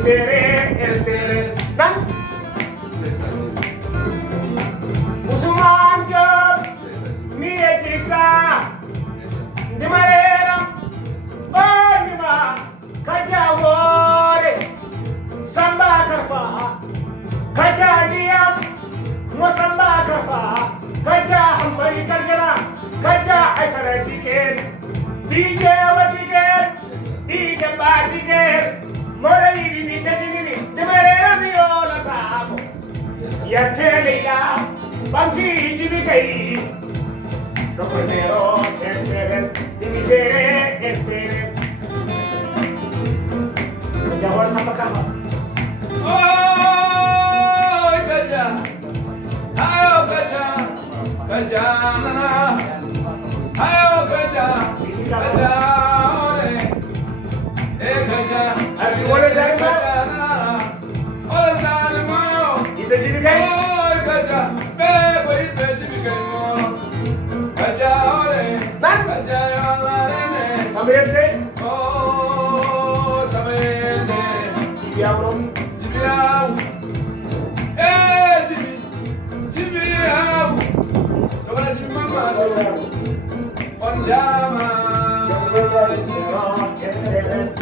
Dimisere esperes nan Usman Job mi etika Dimarera Banima Kajawore Samba Karfa Kajadia Mosamba Karfa Kaja Hambari Karjana Kaja Aisara Diken DJ Wadiken DJ Badiken Mora ini jadi Dimarera Miola Sabo Yatele ya Banki Jibikai Rocosero Esperes Dimisere Esperes Jawab sama kamu Oh Kaja Ayo Kaja Kaja nana Ayo Kaja Kaja ore Kaja Abi boleh jadi Kaja nana Ore sana mayo Kita Jibikai Oh Kaja Bebo ite Jibikai mo Kaja ore Nan Kaja yolarene Sambil Oh sabene Ya bro Jibiau Jibiau Dobra jimama On jama Esperes